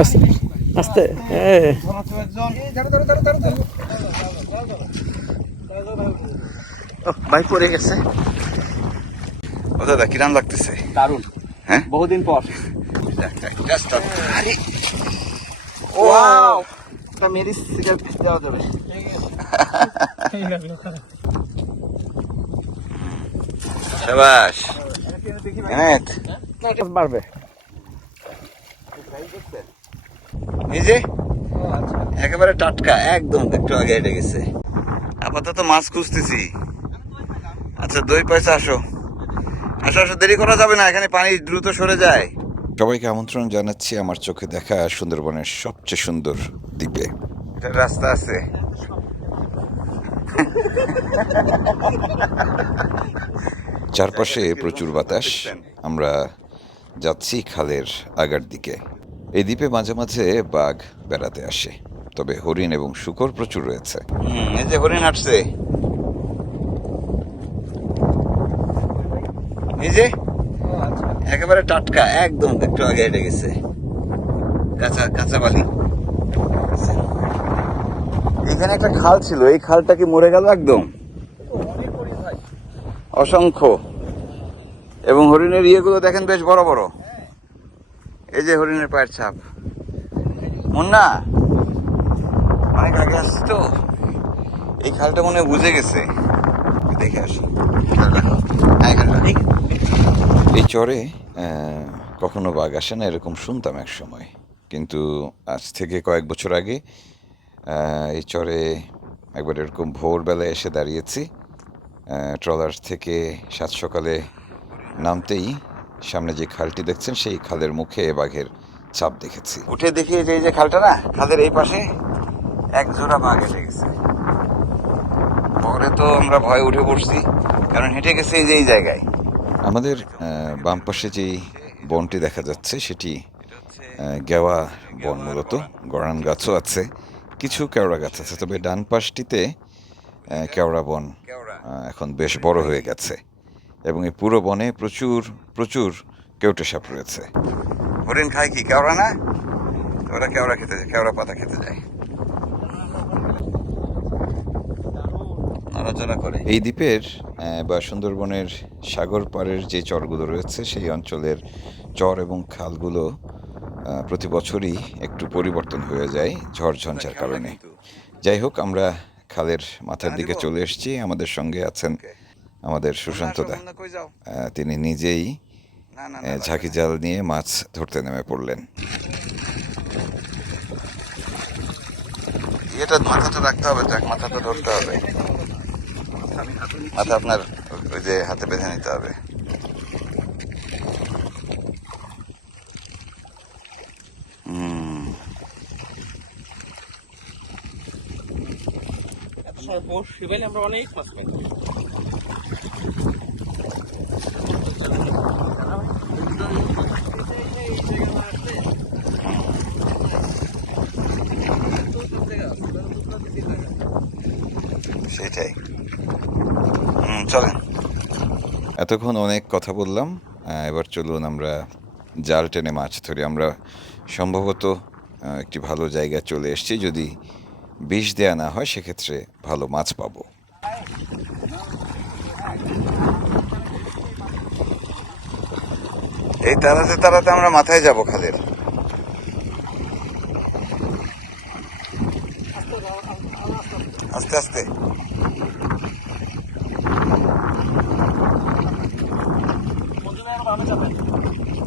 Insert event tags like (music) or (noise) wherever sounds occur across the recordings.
আস্তে ভাই পড়ে গেছে। ও দাদা কিরাম লাগতেছে? দারুণ। হ্যাঁ? বহুদিন পর। আরে! ওয়াও মেরি সিগারেট দেওয়া যাবে। শাবাশ বাড়বে। যে? একেবারে টাটকা একদম একটু আগে হেঁটে গেছে। আপাতত মাছ খুঁজতেছি। আচ্ছা দই পয়সা আসো। আসো আসো দেরি করা যাবে না এখানে পানি দ্রুত সরে যায়। সবাইকে আমন্ত্রণ জানাচ্ছি আমার চোখে দেখা সুন্দরবনের সবচেয়ে সুন্দর দ্বীপে। এটা রাস্তা আছে। চারপাশে প্রচুর বাতাস। আমরা যাচ্ছি খালের আগার দিকে। এই দ্বীপে মাঝে মাঝে বাঘ বেড়াতে আসে, তবে হরিণ এবং শুকর প্রচুর রয়েছে। এই যে হরিণ হাঁটছে এই যে, একেবারে টাটকা, একদম একটু আগে হেঁটে গেছে। কাঁচা কাঁচা বালি। এখানে একটা খাল ছিল, এই খালটা কি মরে গেল একদম? অসংখ্য। এবং হরিণের ইয়েগুলো দেখেন বেশ বড় বড়। এই যে হরিণের পায়ের ছাপ। মুন্না, অনেক আগে আসছি তো? এই খালটা মনে বুঝে গেছে। দেখে আসি। হ্যাঁ। এই চরে কখনো বাঘ আসে না, এরকম শুনতাম এক সময়। কিন্তু আজ থেকে কয়েক বছর আগে এই চরে একবার এরকম ভোরবেলায় এসে দাঁড়িয়েছি। ট্রলার থেকে সাত সকালে নামতেই সামনে যে খালটি দেখছেন সেই খালের মুখে বাঘের ছাপ দেখেছি। উঠে দেখি যে এই যে খালটা না খালের এই পাশে এক জোড়া বাঘ এসে গেছে। পরে তো আমরা ভয়ে উঠে পড়ছি কারণ হেঁটে গেছে এই যে এই জায়গায়। আমাদের বাম পাশে যেই বনটি দেখা যাচ্ছে সেটি গেওয়া বন মূলত। গড়ান গাছও আছে কিছু কেওড়া গাছ আছে তবে ডান পাশটিতে কেওড়া বন এখন বেশ বড় হয়ে গেছে। এবং এই পুরো বনে প্রচুর প্রচুর কেউটে সাপ রয়েছে। হরিণ খায় কি? কেওড়া না? ওরা কেওড়া খেতে যায় কেওড়া পাতা খেতে যায়। নড়াচড়া করে। এই দ্বীপের বা সুন্দরবনের সাগর পাড়ের যে চরগুলো রয়েছে সেই অঞ্চলের চর এবং খালগুলো প্রতি বছরই একটু পরিবর্তন হয়ে যায় ঝড় ঝঞ্ঝার কারণে। যাই হোক আমরা খালের মাথার দিকে চলে এসেছি। আমাদের সঙ্গে আছেন আমাদের যাও? আহ, তিনি নিজেই না না ঝাঁকি জাল নিয়ে মাছ ধরতে নেমে পড়লেন। এটা মাথাটা রাখতে হবে তো এক মাথাটা ধরতে হবে। মাথা আপনার ওই যে হাতে বেঁধে নিতে হবে। শিবাইলে আমরা অনেক মাছ পাই সেটাই। এতক্ষণ অনেক কথা বললাম এবার চলুন আমরা জাল টেনে মাছ ধরি। আমরা সম্ভবত একটি ভালো জায়গায় চলে এসেছি। যদি বিষ দেয়া না হয়, সেক্ষেত্রে ভালো মাছ পাবো। এই তারাতে তারাতে আমরা মাথায় যাব খালের আস্তে আস্তে।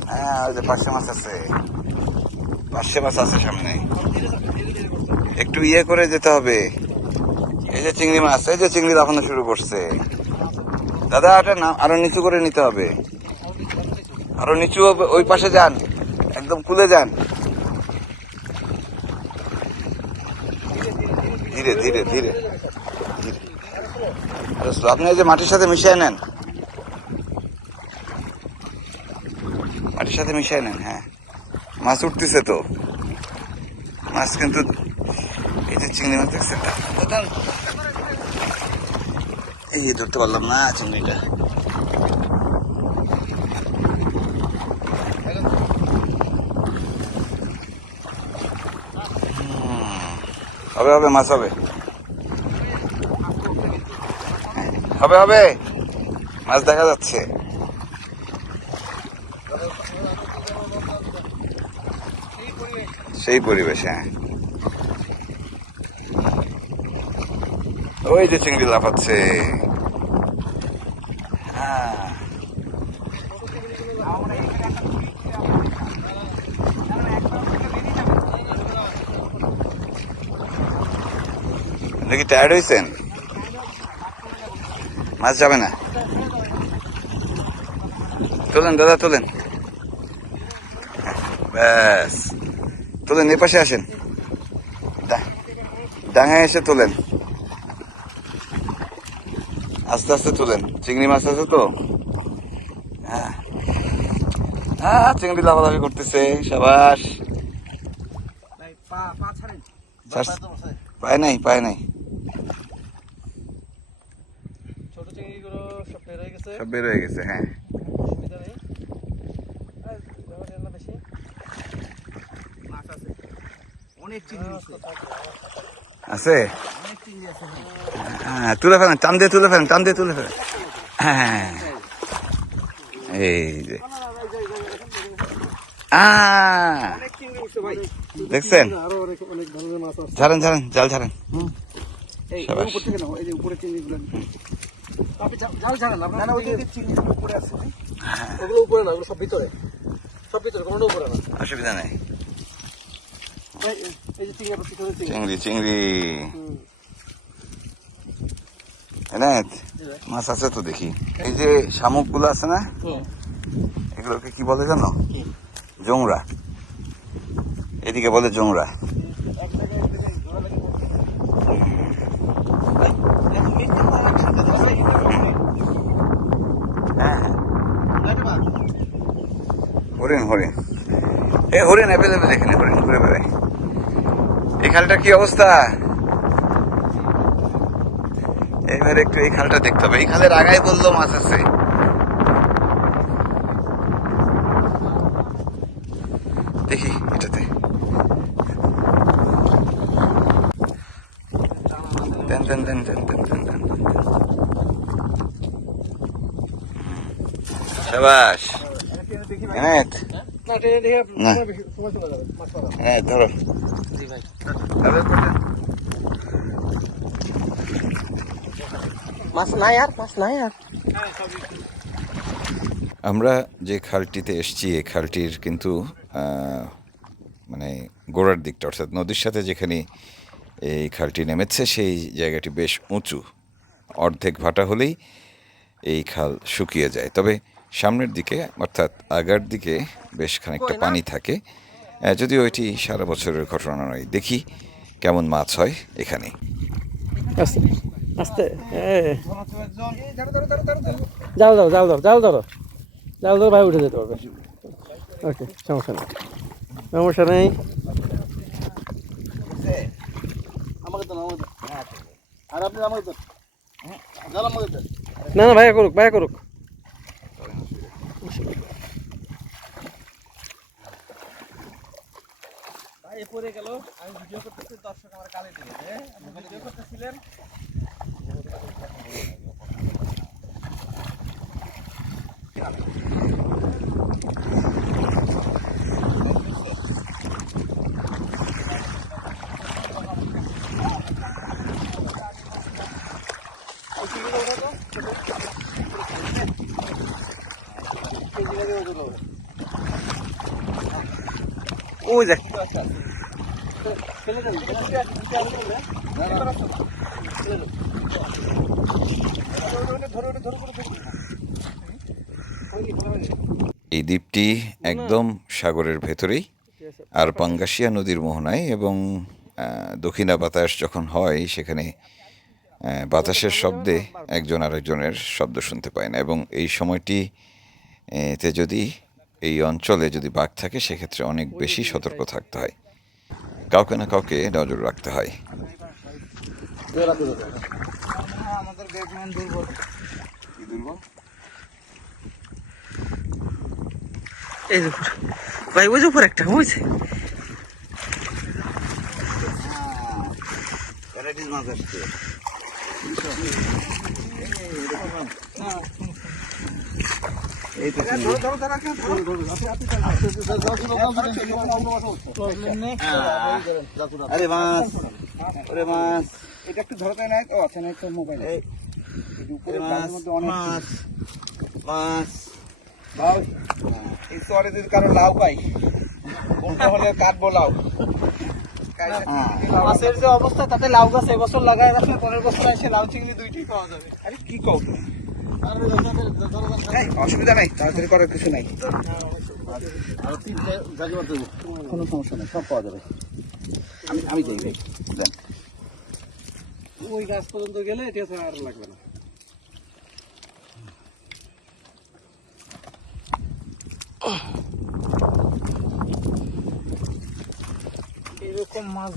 হ্যাঁ ওই যে পাশে মাছ আছে। পাশে মাছ আছে সামনে। একটু ইয়ে করে যেতে হবে। এই যে চিংড়ি মাছ, এই যে চিংড়ি লাফানো শুরু করছে। দাদা ওটা না আরও নিচু করে নিতে হবে। আরও নিচু ওই পাশে যান। একদম কুলে যান। ধীরে ধীরে ধীরে ধীরে। আপনি যে মাটির সাথে মিশিয়ে নেন। মাটির সাথে মিশিয়ে নেন হ্যাঁ। মাছ উঠতেছে তো। মাছ কিন্তু এই যে চিংড়ি মাছ দেখছেন? এই ধরতে পারলাম না চিংড়িটা। হবে হবে, মাছ হবে। হবে হবে। মাছ দেখা যাচ্ছে। সেই পরিবেশে হ্যাঁ। ওই যে চিংড়ি লাফাচ্ছে হ্যাঁ দেখি টায়ার্ড হয়েছেন মাছ যাবে না। তোলেন দাদা তোলেন। ব্যাস। তোলেন এ পাশে আসেন। ডাঙায় এসে তোলেন। আস্তে আস্তে তোলেন। চিংড়ি মাছ আছে তো? হ্যাঁ। হ্যাঁ চিংড়ি লাফালাফি করতেছে সাবাস। পায় নাই পায় নাই ছোট চিংড়িগুলো সব বের হয়ে গেছে সব বের হয়ে গেছে হ্যাঁ। আছে? হ্যাঁ তুলে ফেলেন টান দিয়ে তুলে ফেলেন টান দিয়ে তুলে ফেলেন। হ্যাঁ এই যে। আহ, অনেক ভাই দেখছেন আরও অনেক অনেক মাছ আছে ঝাড়েন ঝাড়েন জাল ঝাড়েন এই সাবাস। উপর থেকে নাও এই যে উপরে চিংড়িগুলো আপনি জাল- জাল ছাড়েন না না ওই যে চিংড়িগুলো উপরে আছে ওগুলো উপরে না ওগুলো সব ভিতরে। সব ভিতরে কোনো উপরে না। অসুবিধা নেই। এই এই যে চিংড়ি। চিংড়ি চিংড়ি। চিংড়ি এনায়েত মাছ আছে তো দেখি। এই যে শামুকগুলো আছে না? এগুলোকে কি বলে জানো? জংরা। এদিকে বলে জংরা এক জায়গায় এক জায়গায় ঘোরা লাগে ভাই, এখন মিথ্যা কথা একসাথে ধরে, এই যে হ্যাঁ হ্যাঁ লাইটে মাছ। হরিণ হরিণ। এই হরিণ অ্যাভেলেবেল এখানে হরিণ, ঘুরে বেড়ায় এই খালটার কি অবস্থা? এবার একটু এই খালটা দেখতে হবে। এই খালের আগায় বলল মাছ আছে দেখি এটাতে দেন দেন দেন দেন দেন দেন দেন শাবাশ এনায়েত না, টেনে দেখে না। সময় বেশি- সময় চলে যাবে, মাছ পাওয়া। হ্যাঁ ধরো। মাছ নাই আর মাছ নাই আর। আমরা যে খালটিতে এসেছি এই খালটির কিন্তু মানে গোড়ার দিকটা অর্থাৎ নদীর সাথে যেখানে এই খালটি নেমেছে সেই জায়গাটি বেশ উঁচু। অর্ধেক ভাটা হলেই এই খাল শুকিয়ে যায়। তবে সামনের দিকে অর্থাৎ আগার দিকে বেশ খানিকটা পানি থাকে। যদিও এটি সারা বছরের ঘটনা নয়। দেখি কেমন মাছ হয় এখানে। আস্তে। জাল ধরো জাল ধরো জাল ধরো। জাল ধরো ভাই উঠে যেতে পারবে ওকে সমস্যা নেই। সমস্যা নেই। দেন। না না ভাইয়া করুক ভাইয়া করুক। পড়ে গেল। আমি ভিডিও করতেছি দর্শক আমার গালি দিয়েছে আপনি ভিডিও করতেছিলেন? ওই দেখ এই দ্বীপটি একদম সাগরের ভেতরেই আর পাঙ্গাসিয়া নদীর মোহনায় এবং দক্ষিণা বাতাস যখন হয়, সেখানে বাতাসের শব্দে একজন আরেকজনের শব্দ শুনতে পায় না। এবং এই সময়টি তে যদি এই অঞ্চলে যদি বাঘ থাকে, সেক্ষেত্রে অনেক বেশি সতর্ক থাকতে হয়। কাউকে না কাউকে নজর রাখতে হয়। আমাদের ব্যাটম্যান দুর্বল। কি দুর্বল? এই যে উপর। ভাই ওই যে উপর একটা ওই যে মাছ আসছে। আরে মাছ এটা একটু ধরো তাই না ও আচ্ছা না একটা মোবাইল উপরে মাছ মধ্যে অনেক মাছ মাছ লাউ এই চরে যদি কারও লাউ পাই কোনটা হলে কাটবো লাউ। মাছের যে অবস্থা তাতে লাউ গাছ এবছর লাগায় রাখলে পরের বছর এসে লাউ চিংড়ি দুইটাই পাওয়া যাবে। আরে কি কও অসুবিধা নাই তাড়াতাড়ি করার কিছু নাই। কোনো সমস্যা নেই সব পাওয়া যাবে। আমি আমি যাই ভাই। ওই গাছ পর্যন্ত গেলে এটা আর লাগবে না। এরকম মাছ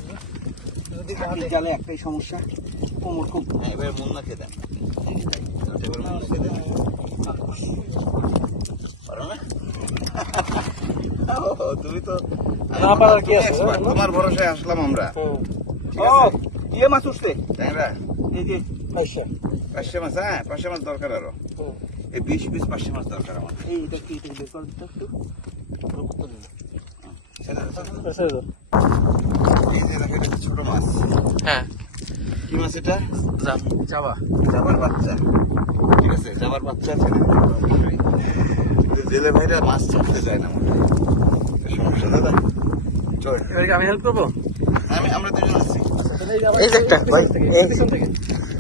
যদি জালে একটাই সমস্যা কোমর খুব হ্যাঁ, এবার দেন এবার মুন্নাকে দেন। না তুমি তো না পারার কি তোমার ভরসায় আসলাম আমরা। ও। ইয়ে মাছ উঠছে? ট্যাংরা পাঁচশো। মাছ হ্যাঁ পাঁচশো মাছ দরকার আরও। এই বিশ পিস পাঁচশো মাছ দরকার আমার। ছোট মাছ। হ্যাঁ। কি মাছ এটা? যাবা জাবার বাচ্চা। ঠিক আছে জাবার বাচ্চা। কিন্তু জেলে ভাইরা মাছ ছাড়তে যায় না মনে সমস্যা দাদা? চল। আমি হেল্প করব? আমি আমরা দুজন আছি। এই যে একটা ভাই এই পিছন থেকে।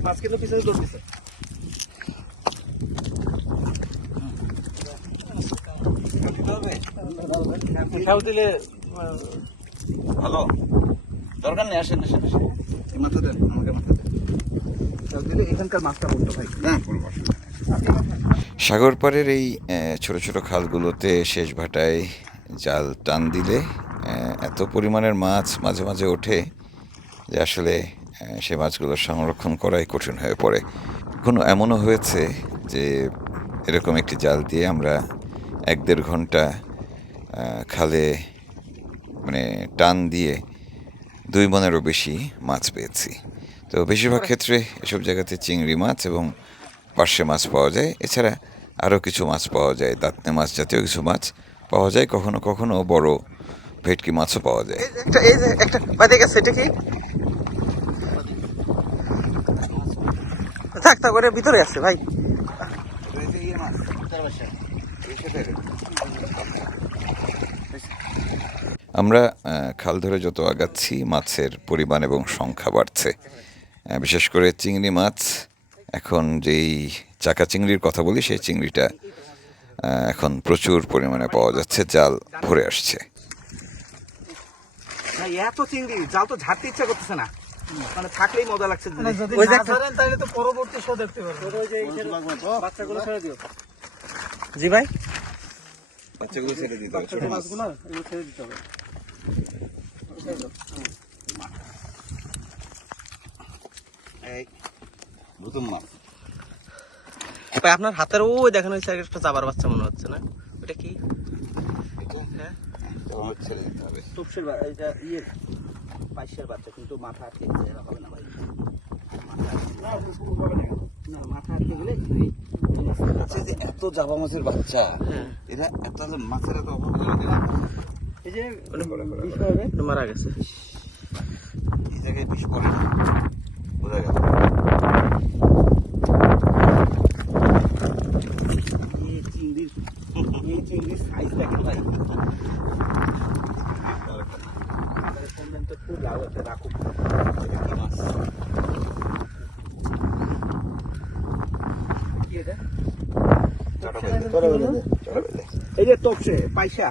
পাঁচ কিলো পিছনে খেয়াল দিলে ভালো দরকার নেই আসেন আসেন আসেন। মাথা দেন আমাকে মাথা দেন। দিলে এখানকার মাছটা পড়তো ভাই। অসুবিধা সাগর পাড়ের এই ছোট ছোট খালগুলোতে শেষ ভাটায় জাল টান দিলে এত পরিমাণের মাছ মাঝে মাঝে ওঠে যে আসলে সে মাছগুলো সংরক্ষণ করাই কঠিন হয়ে পড়ে। কোনো এমনও হয়েছে যে এরকম একটি জাল দিয়ে আমরা এক দেড় ঘণ্টা খালে মানে টান দিয়ে দুই মনেরও বেশি মাছ পেয়েছি। তো বেশিরভাগ ক্ষেত্রে এসব জায়গাতে চিংড়ি মাছ এবং পার্শে মাছ পাওয়া যায়। এছাড়া আরও কিছু মাছ পাওয়া যায় দাঁতনে মাছ জাতীয় কিছু মাছ পাওয়া যায়। কখনো কখনো বড় ভেটকি মাছও পাওয়া যায়। একটা এই যে একটা বাদে গেছে এটা কি? থাক থাক ভিতরে আছে ভাই। এটা এই যে ইয়ে মাছ এই সেটাই। আমরা খাল ধরে যত আগাচ্ছি মাছের পরিমাণ এবং সংখ্যা বাড়ছে। বিশেষ করে চিংড়ি মাছ এখন যেই চাকা চিংড়ির কথা বলি সেই চিংড়িটা এখন প্রচুর পরিমাণে পাওয়া যাচ্ছে জাল ভরে আসছে। এত চিংড়ি জাল তো ঝাড়তে ইচ্ছা করতেছে না। মানে থাকলেই মজা লাগছে। ওই যে না একটা- ধরেন তাহলে তো পরবর্তী শো দেখতে পারবেন। ওই যে বাচ্চাগুলো ছেড়ে দিও। জি ভাই? বাচ্চাগুলো ছেড়ে দিতে হবে ছোট মাছগুলো ছেড়ে দিতে হবে। ভাই আপনার হাতের ওই দেখেন ওই সাইডে একটা জাবার বাচ্চা মনে হচ্ছে না। ওটা কি? হ্যাঁ। তোমার ছেড়ে দিতে হবে। টুপসের এটা ইয়ে বাচ্চা কিন্তু মাথা আটকে হবে না ভাই। না মাথা আটকে গেলে আচ্ছা এত জাবা মাছের বাচ্চা হ্যাঁ। এরা এত মাছের এত অভাব? এই যে এই মারা গেছে। জায়গায় বিষ পড়ে না। বোঝা গেল। এই চিংড়ির এই চিংড়ির সাইজ দেখেন ভাই কোনদিন তো একটু লাউ একটা রাখুক এটা কি মাছ কি এটা চড়া বেঁধে চড়া বেঁধে চড়া বেঁধে এই যে তপসে পাইসা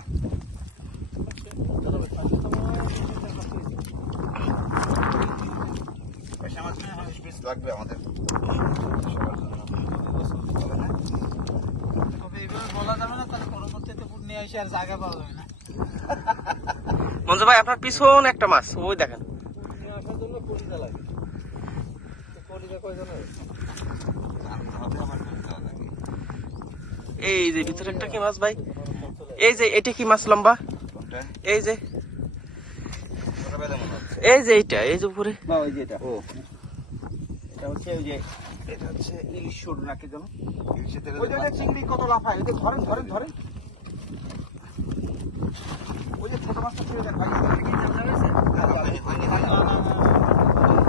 পয়সা মাছ কিনে হাঁস পিস লাগবে আমাদের সবার জন্য হবে না? তবে এইভাবে বলা যাবে না তাহলে পরবর্তীতে ফুড নিয়ে এসে আর জায়গা পাওয়া যাবে না। মঞ্জু ভাই আপনার পিছন একটা মাছ ওই দেখেন। আসার জন্য কলিজা লাগে? কলিজা কয়জন? এই যে ভিতরে একটা কি মাছ ভাই? এই যে এটা কি মাছ লম্বা? এই যে। মনে এই যে এইটা এই যে উপরে। ও। এটা হচ্ছে ওই যে এটা হচ্ছে ইলিশ নাকি যেন? ইলিশের তেলে ওই যে চিংড়ি কত লাফায় ওই যে ধরেন ধরেন ধরেন। যে ছোট মাছটা ছেড়ে দেন ভাই কি জাল জাল হয়েছে? হয়নি, হয়নি, হয়নি।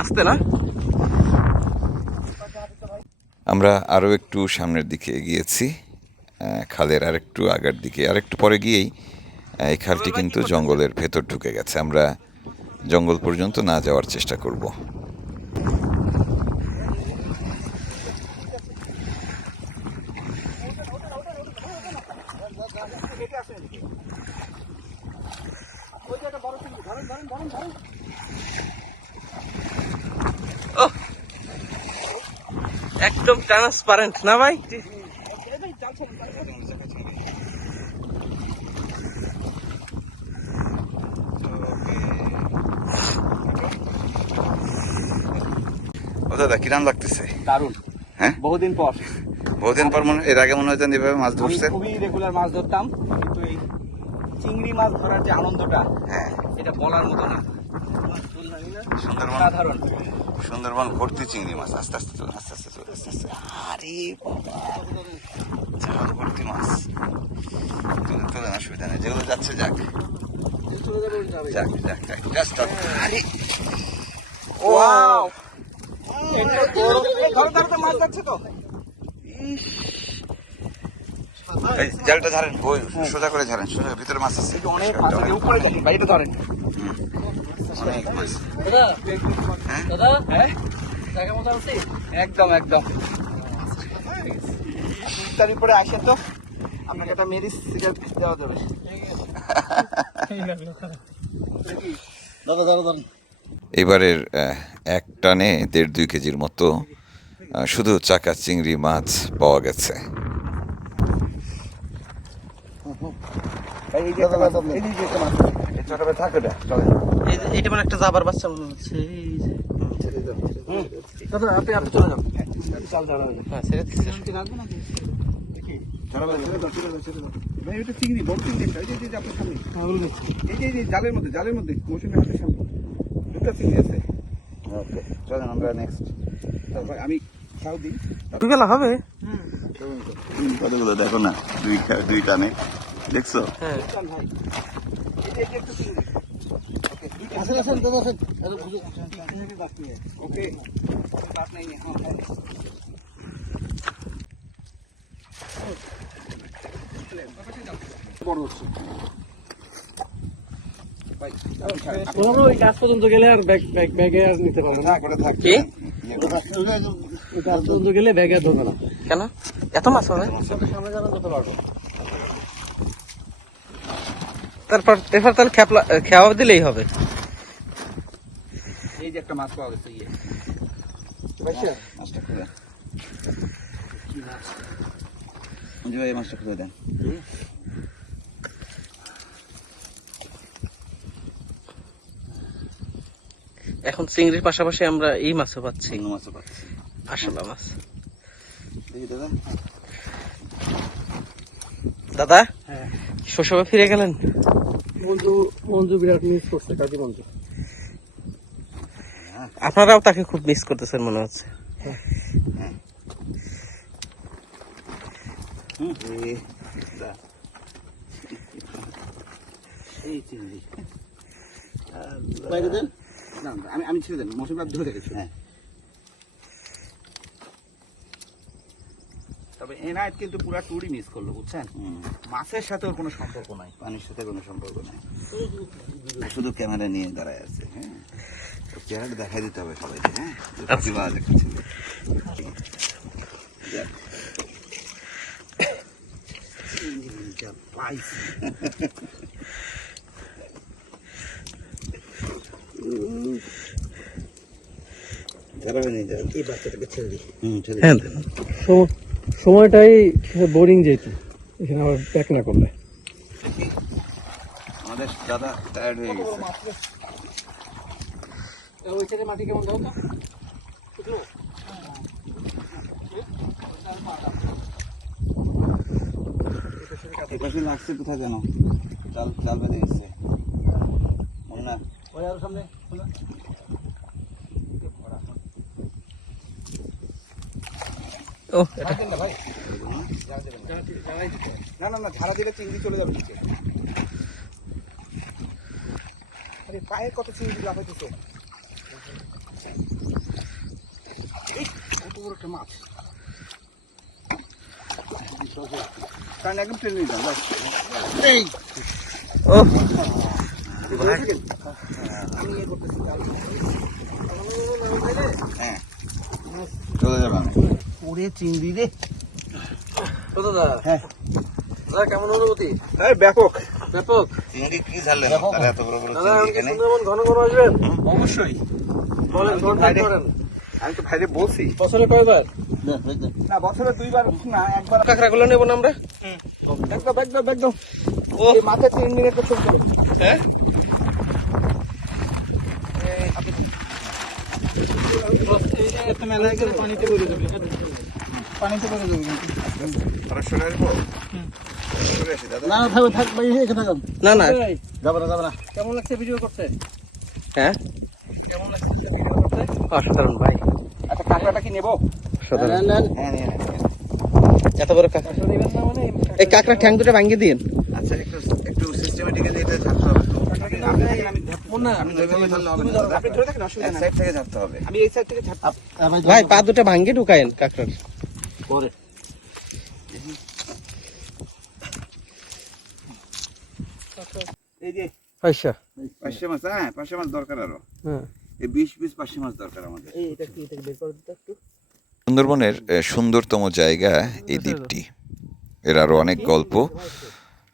আসতে না? আমরা আরও একটু সামনের দিকে এগিয়েছি। খালের আরেকটু আগার দিকে আরেকটু পরে গিয়েই এই খালটি কিন্তু জঙ্গলের ভেতর ঢুকে গেছে। আমরা জঙ্গল পর্যন্ত না যাওয়ার চেষ্টা করব। একদম ট্রান্সপারেন্ট না ভাই এই যে জাল ছেড়ে জাল ছেড়ে। ও দাদা কিরাম লাগতেছে? দারুণ। হ্যাঁ? বহুদিন পর। বহুদিন পর মনে এর আগে মনে হয়তো এভাবে মাছ আমি ধরছেন খুবই রেগুলার মাছ ধরতাম কিন্তু এই চিংড়ি মাছ ধরার যে আনন্দটা হ্যাঁ। এটা বলার মতো না। সুন্দরবন সাধারণ। সুন্দরবন ভর্তি চিংড়ি মাছ। আস্তে আস্তে চলে আস্তে আস্তে চলে আস্তে আস্তে। আরে বাবা। ভর্তি মাছ। তুলে অসুবিধা নেই। যেগুলো যাচ্ছে যাক। যাক যাক যাক। জাস্ট আরে! ওয়াও এই জালটা ধরেন ওই সোজা করে ধরেন সোজা ভিতরে মাছ আছে। অনেক মাছ আছে উপরে ভাই ধরেন। অনেক মাছ। দাদা হ্যাঁ? দাদা হ্যাঁ জায়গা মতো আছে একদম একদম। তার উপরে আসেন তো আপনাকে একটা মেরি সিগারেট দেওয়া যাবে। (laughs) দাদা দাদা দাদা। এবারের এক টানে দেড় দুই কেজির মতো শুধু চাকা চিংড়ি মাছ পাওয়া গেছে এটা মানে একটা জাবার বাচ্চা মনে হচ্ছে হ্যাঁ জালের মধ্যে জালের মধ্যে মৌসুমি হাতের সামনে দুটো চিংড়ি আছে ওকে চলেন আমরা নেক্সট তারপর আমি খাও দিই দুবেলা হবে কতগুলো দেখো না দুই খা- দুই টানে দেখছো হ্যাঁ চাল ভাই এই যে এই যে একটা চিংড়ি আসেন আসেন দাদা আসেন ওকে बात नहीं है हाँ বড় হচ্ছে তোমারও ওই কাজ পর্যন্ত গেলে আর ব্যাগ ব্যাগ ব্যাগে আর নিতে পারবে না। কি? পর্যন্ত গেলে ব্যাগে আর ধরবে না। কেন? এত মাছ হবে? সামনে যাবেন যত পারব তারপর এরপর তাহলে খেপলা খেওয়া দিলেই হবে। এই যে একটা মাছ পাওয়া গেছে ইয়ে মাছটা খুলে দেন। এখন চিংড়ির পাশাপাশি আমরা এই মাছও পাচ্ছি। মাছও পাচ্ছি। আসলা মাছ। দাদা। দাদা? হ্যাঁ। শৈশবে ফিরে গেলেন? মঞ্জু মঞ্জু বিরাট মিস করছে কাজী মঞ্জু আপনারাও তাকে খুব মিস করতেছেন মনে হচ্ছে। এই দা। এই চিংড়ি। বাইরে দেন। না আমি আমি ছেড়ে দেন বাদ ধরে রেখেছি। হ্যাঁ। তবে এনায়েত কিন্তু পুরো টুরি মিস করল বুঝছেন? মাছের সাথে ওর কোনো সম্পর্ক নাই। পানির সাথে কোনো সম্পর্ক নেই। শুধু ক্যামেরা নিয়ে দাঁড়ায় আছে হ্যাঁ? চেহারাটা দেখাই দিতে হবে সবাইকে হ্যাঁ (laughs) প্রতিভা দেখাচ্ছে যাক। দাঁড়াবে নিয়ে যাবে এই বাচ্চাটাকে ছেড়ে দিই হুম ছেড়ে হ্যাঁ। সময়টাই বোরিং যেহেতু। এখানে আবার প্যাক না করলে। আমাদের দাদা টায়ার্ড হয়ে গেছে। মাটি কেমন দাও তো? এপাশে লাগছে কোথায় যেন? চাল চাল বেঁধে গেছে মনে না। ওই আর সামনে। ও না না। দিতে। না না না ঝাড়া দিলে চিংড়ি চলে যাবে নিচে। আরে পায়ে কত চিংড়ি লাফাইতেছে। এই, কত বড় একটা মাছ। কারণ একদম টেনে নিয়ে এই। ও। আমি হ্যাঁ। চলে যাবে। আমি ওরে চিংড়ি রে। ও দাদা হ্যাঁ। দাদা কেমন অনুভূতি? এই ব্যাপক। ব্যাপক? চিংড়ি কি ঝাড়লেন তাহলে এত বড় বড় দাদা আমাকে সুন্দরবন ঘন ঘন আসবেন? অবশ্যই। বলেন কন্ট্যাক্ট করেন? আমি তো ভাইরে বলছি। বছরে কয়বার? না বছরে দুইবার না একবার কাঁকড়াগুলো নেব না আমরা? একদম একদম একদম। ও। এই মাথায় তিন মিনিট। হ্যাঁ? পানিতে করে দেবে পানিতে আসি দাদা না। থাকো থাক ভাই। এখানে না না যাবে না যাবে না কেমন লাগছে ভিডিও করতে হ্যাঁ কেমন লাগছে ভিডিও করতে অসাধারণ ভাই আচ্ছা কাঁকড়াটা কি নেব হ্যাঁ। এত বড় কাঁকড়া। এই কাঁকড়া ঠ্যাং দুটো ভাঙিয়ে দিন। আচ্ছা একটু একটু সিস্টেমেটিক্যালি এটা ঝাড়তে হবে ভাই পা দুটো ভাঙিয়ে ঢুকায়েন কাঁকড়ার পরে। পয়সা পাঁচশো। মাছ হ্যাঁ পাঁচশো মাছ দরকার আরও। হ্যাঁ। এই বিশ বিশ পাঁচশো মাছ দরকার আমাদের। এই এটা কি এটা বের করে দিতে একটু? সুন্দরবনের সুন্দরতম জায়গা এই দ্বীপটি। এর আরও অনেক গল্প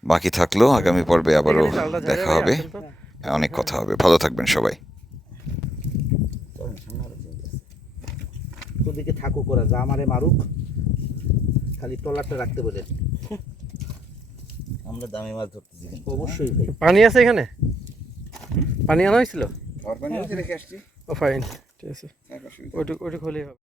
বাকি থাকলেও আগামী পর্বে আবারও দেখা হবে। অনেক কথা হবে। ভালো থাকবেন সবাই। তোদিকে থাকুক ওরা যা আমারে মারুক খালি ট্রলারটা রাখতে বলেন আমরা দামি মাছ ধরতেছি কিন্তু অবশ্যই ভাই। পানি আছে এখানে? পানি আনা হয়েছিল? পানি রেখে আসছি। Oh fine. ঠিক আছে। ওইটুকু ওইটুকু হলেই হবে।